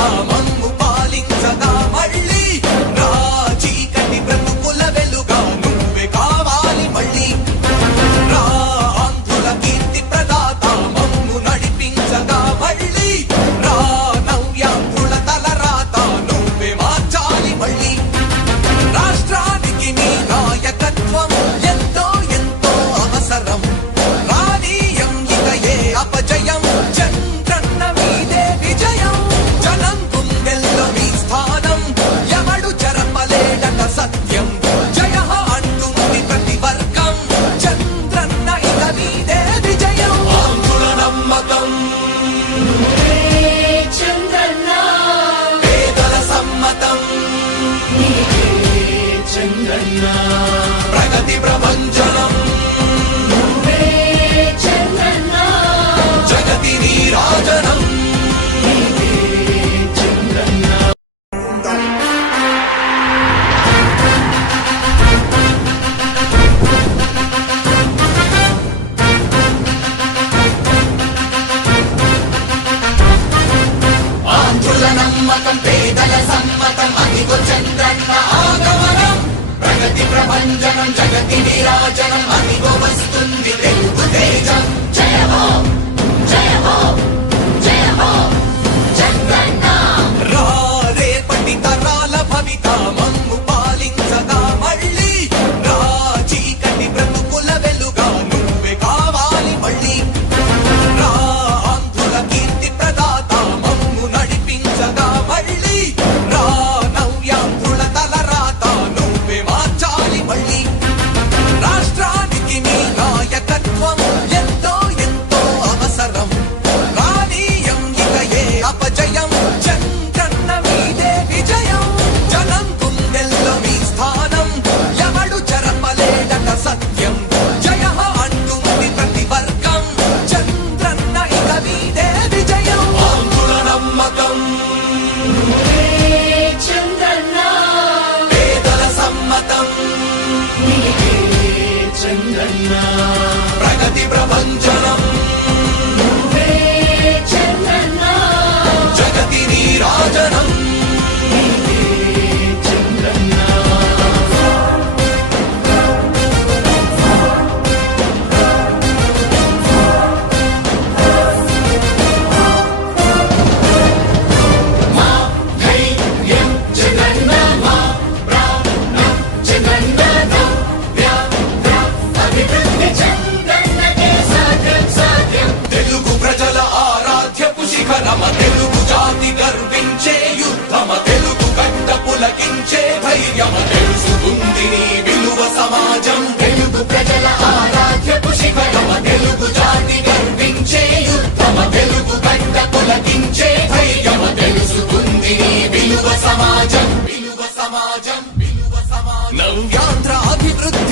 আমন্ত্রণ ప్రగతి ప్రపంచనం. నిరంజనం జగతి విరాజనం అదిగో వస్తుంది తెలుగు తేజం. జయమో! జయమో! Ruth.